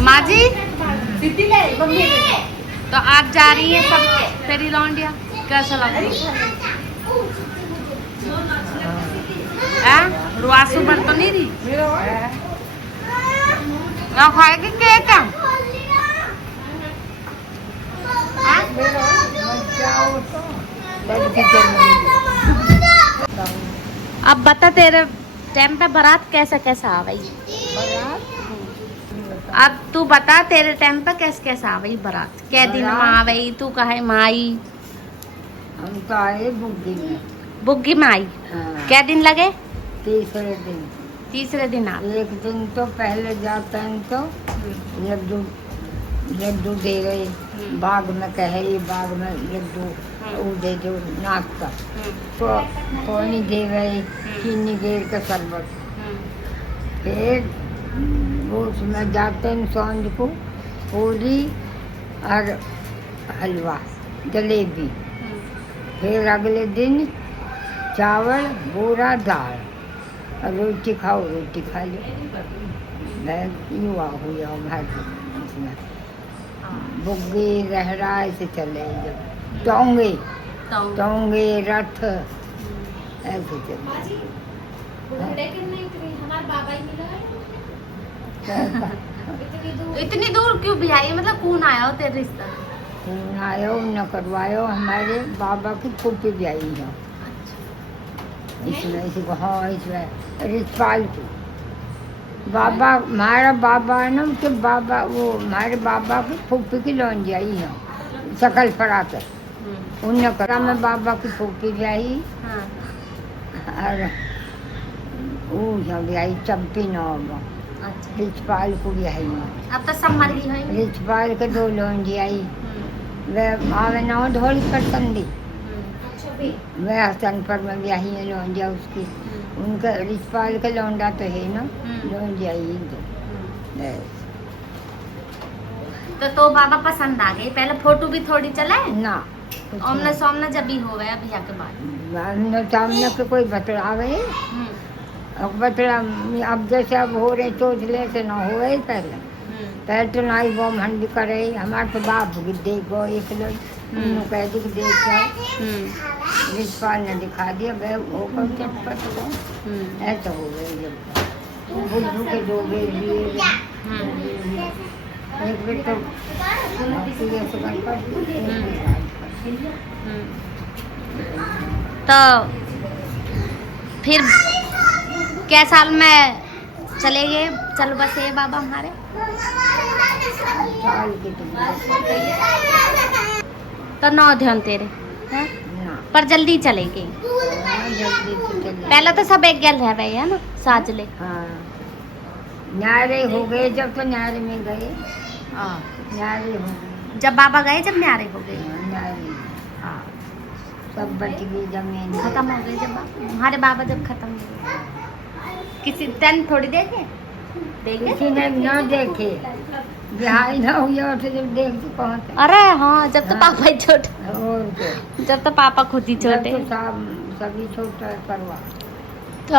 माँ जी तो आप जा रही हैं सब तेरी लौंडिया कैसा लग रही है? रुआसू बन तो नहीं रही ना खाएगी केक है? अब बता तेरे टाइम पे बारात कैसा कैसा आ गई? अब तू बता तेरे टाइम पे कैसे कैसा आ गई बारात? कै दिन में आ गई? तू कहे माई? हम तो आए बुग्गी में। बुग्गी में आई? हाँ। कै दिन लगे? तीसरे दिन। तीसरे दिन आ? एक दिन तो पहले जाते हैं तो लड्डू लड्डू दे गए, बाग में कहे बाग में लड्डू वो दे दो नाक का, तो पानी दे गए, चीनी गेर का शरबत। फिर वो उसमें जाते हैं सांझ को पूरी और हलवा जलेबी। फिर अगले दिन चावल बोरा दाल और रोटी खाओ, रोटी खा लो। मैं युवा हुआ इसमें बुग्गे रहरा ऐसे चले जब टोंगे टोंगे रथ ऐसे चले। इतनी दूर क्यों भी आई? मतलब कौन आया हो तेरे रिश्ता? कौन आयो न करवायो, हमारे बाबा की फूफी भी आई है इसमें, इसी को हाँ इसमें रिचपाल की बाबा, हमारा बाबा है ना कि बाबा वो हमारे बाबा की फूफी की लौंडी आई है सकल फरा कर उन्हें करा मैं बाबा की फूफी भी आई। हाँ। और वो सब भी आई चंपी नाम अच्छा। रिचपाल को भी आई है। अब तो सब मर गई है। रिचपाल के दो लौंडी आई, वह आवे ना ढोल कर संदी, वह हसन पर में भी आई है लौंडिया उसकी। उनका रिचपाल का लौंडा तो है ना, लौंडिया ही तो बाबा पसंद आ गए? पहले फोटो भी थोड़ी चलाए ना ओमना सोमना जब भी हो गया भैया के बाद सामने के कोई बतला गए। अब बतला अब जैसे अब हो रहे सोच ले से ना हो गए पहले तो नाई वो हंडी करे हमारे तो बाप देखो एक लोग कह दी देख रिचपाल ने दिखा दिया वह होकर चटपट हो ऐसा हो गए। जब बुद्धू के दो बेर एक बेर तो तो फिर क्या साल में चले गए? चलो बस ये बाबा हमारे साल के तो नौ ध्यान तेरे है? पर जल्दी चले गए। पहले तो सब एक गल रह रहे है ना साथ ले। हाँ न्यारे हो गए जब तो न्यारे में गए। न्यारे हो गए जब बाबा गए, जब न्यारे हो गए। न्यारे हाँ सब बच गई जमीन खत्म हो गई जब हमारे बाबा जब खत्म हो गए। किसी तन थोड़ी देखे किसी ने न देखे बिहाई ना हुआ तो जब देख तो पहुँचे। अरे हाँ जब तो पापा ही छोटे, और क्या जब तो पापा खुद ही छोटे जब तो सभी छोटा करवा तो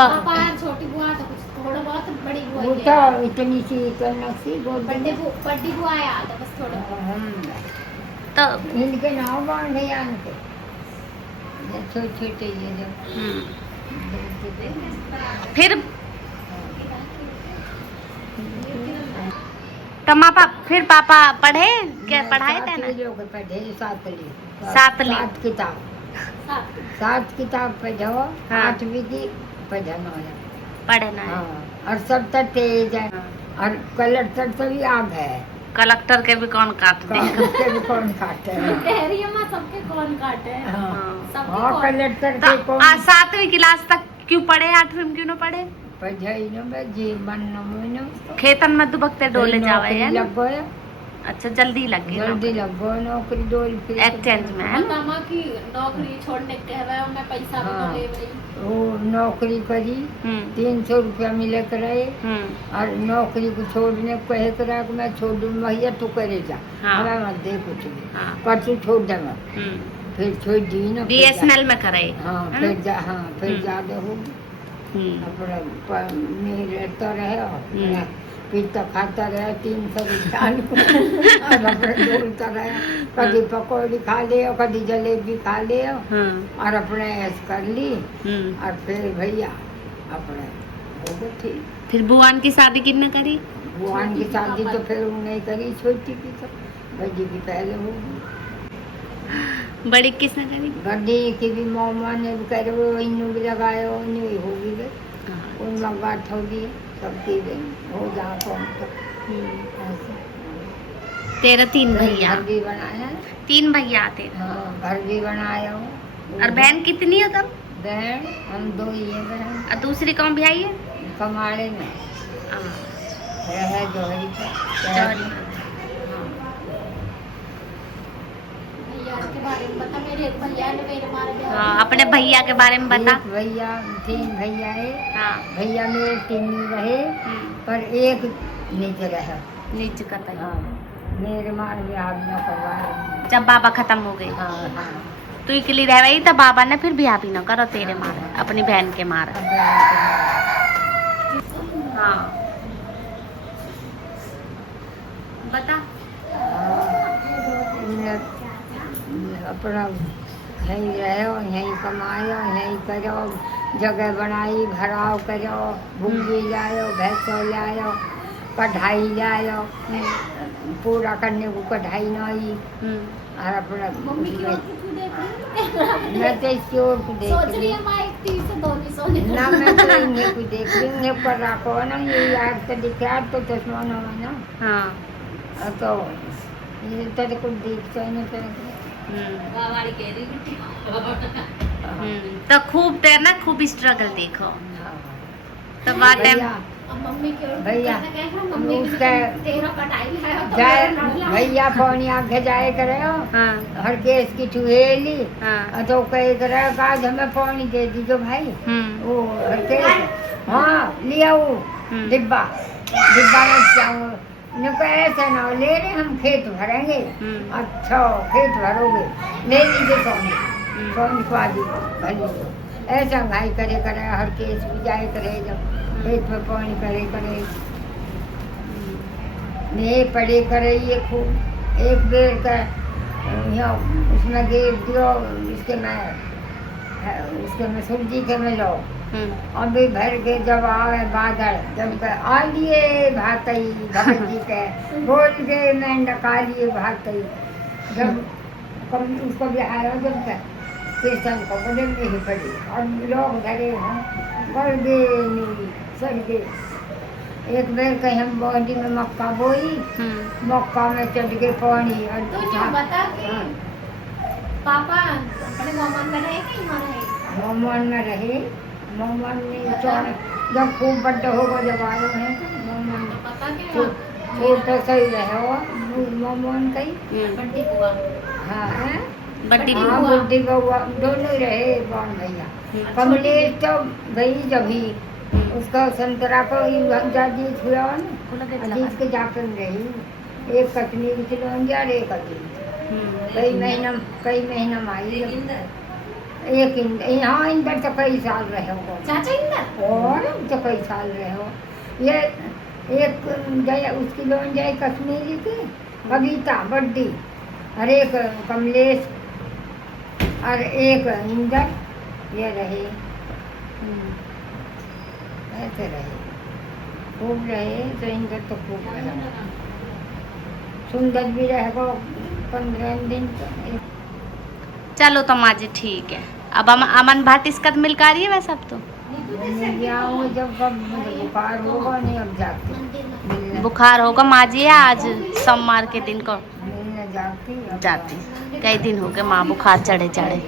छोटी बुआ तो कुछ थोड़ा बहुत, बड़ी बुआ वो तो इतनी सी इतना सी बड़ी बुआ आया था बस थोड़ा। तो इनके नाव बांधे आनके छोटे छोटे ये जब फिर तो पापा फिर पापा पढ़े क्या? पढ़ाए थे ना? लोग पढ़े सातली सात किताब पढ़ो। हाँ। 8वीं की पढ़ना है पढ़े ना? हाँ। और सब तक तेज है और कलेक्टर से भी आग है। कलेक्टर के भी कौन काटते हैं? उसके भी कौन काटे हैं। कह रही है माँ सबके कौन काटे हैं। हाँ कलेक्टर के तो कौन 7वीं क्लास तक क्यों पढ़े? 8वीं में क्यों ना पढ़े? पढ़ाई न मैं जीवन न खेतन में दुबकते डोले जावे है ना? लग गया। अच्छा जल्दी लग गई जल्दी लग गया नौकरी डोल फिर एक्सचेंज में है ना? मामा की नौकरी छोड़ने कह रहा है, मैं पैसा भी हाँ। तो ले रही। वो नौकरी करी 300 रुपया मिले करे और नौकरी को छोड़ने को कहे करा कि मैं छोड़ दूँ भैया तू करे जा। हाँ। हमें मत दे कुछ भी हाँ। पर तू छोड़ देगा। फिर छोड़ दी ना बीएसएनएल में करे। हाँ फिर ज्यादा होगी अपना रहता रहे पीता खाता रहा 300 रुपया और अपने डोलता रहा, कभी पकौड़ी खा ले कभी जलेबी खा ले हाँ और अपने ऐश कर ली और फिर भैया अपने हो गए ठीक। फिर बुआन की शादी कितने करी? बुआन की शादी तो फिर उन्हें करी, छोटी की तो बड़ी की पहले हो गई। बड़ी किसने करी? बड़ी की भी मोमा ने भी करे, इन्हों भी लगाया उन्हें हो भी गई, उन बात हो गई सबकी गई हो जा कौन तक ऐसे। तेरा 3 भैया? घर भी बनाया, 3 भैया तेरे? हाँ घर भी बनाया हो। और बहन कितनी है तब? बहन हम 2 ही है बहन। और दूसरी कौन भाई है? कमाड़े में हाँ, है जौहरी का जौहरी। भैया के बारे में बता, मेरे एक भैया ने मेरे मारे ब्याह हाँ, अपने भैया के बारे में बता। एक भैया 3 भैया है। हाँ भैया मेरे 3 रहे पर एक निज रहा। नीच का था। हाँ मेरे मार ब्याह न करवाए। जब बाबा खत्म हो गए हाँ हाँ तू अकेली रह गई, तब बाबा ने फिर ब्याह भी न करो तेरे मारे, अपनी बहन के मारे। अब ब्याह करवाए। हाँ बता। अपना यहीं रहो, यहीं कमाओ, यहीं करो, जगह बनाई भराव करो, भूंगी लाओ, भैंसो लाओ, कढ़ाई लाओ, पूरा करने को कढ़ाई नहीं और अपना मम्मी की ओर क्यों देख रही है? मैं तो इसकी ओर को देख सोच रही रही है माँ एक तीर से 2 निशाने ना, मैं तो इन्हें को देख रही हूँ, इन्हें पर रखो ना, ये यार तो दिखा तो चश्मा न हो ना। हाँ तो ये तेरे को देखता ही नहीं तेरे को। तो खूब तेरे ना खूब स्ट्रगल देखो। हाँ। तो बात है भैया अब मम्मी की ओर भैया, मम्मी उसका तेरा कटाई लाया तो जाए मेरा नड़ लाया। भैया पौनी आगे जाए करे हो, हाँ हर केस की चुहेली हाँ तो कहे करे आज हमें पानी दे दीजो भाई। वो हर केस हाँ लिया वो डिब्बा में जाऊँ न को ऐसे ना ले रहे हम खेत भरेंगे। अच्छा खेत भरोगे ले लीजिए पानी खा दी भली ऐसा भाई करे करे हर केस भी जाए करे जब खेत में पानी करे करे नहीं पड़े करे ये खूब एक बेर का यहाँ उसमें गेर दियो इसके में सब्जी के में लो अभी भर के जब आवे बादल जब आ लिए भातई भगत जी के बोल के मैं डका लिए भातई जब उसको भी आया जब कृष्ण को बदल नहीं पड़ी और लोग घरे हों बढ़ गए नीली सड़ गए। एक बेर कहीं हम बॉडी में मक्का बोई मक्का में चढ़ गए पानी और तो ये बता कि पापा अपने मोमन में रहे कि यहाँ रहे? मोमन में रहे। मोमन में चौड़ जब खूब बड्डे होगा जब आए हैं मोमन पता कि छोटा सही रहे हो मोमन कहीं बड्डी बुआ हाँ बड्डी हाँ बुढ़ी बउआ दोनों ही रहे कौन भैया। कमलेश तो गई जब ही उसका संतरा को जाजी छुआ ना जिसके जाकर रही एक कटनी की चिलौंजा और एक कई महीना में आई एक यहाँ इंदर तो कई साल रहे हो चाचा इंदर और तो कई साल रहे हो। ये एक जय उसकी लोन जय कश्मीरी की कविता बड्डी और एक कमलेश और एक इंदर ये रहे ऐसे रहे खूब रहे तो इंदर तो खूब रहे सुंदर भी रहे को 15 दिन तो। चलो तो माँ जी ठीक है। अब अमन भाट इसका मिलका रही है वैसे अब तो जाऊँ जब कब बुखार होगा नहीं अब जाती मिलने बुखार होगा माँ जी आज सोमवार के दिन को मिलने जाती कई दिन हो गए माँ बुखार चढ़े चढ़े।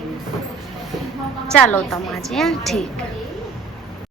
चलो तो माँ जी हाँ ठीक।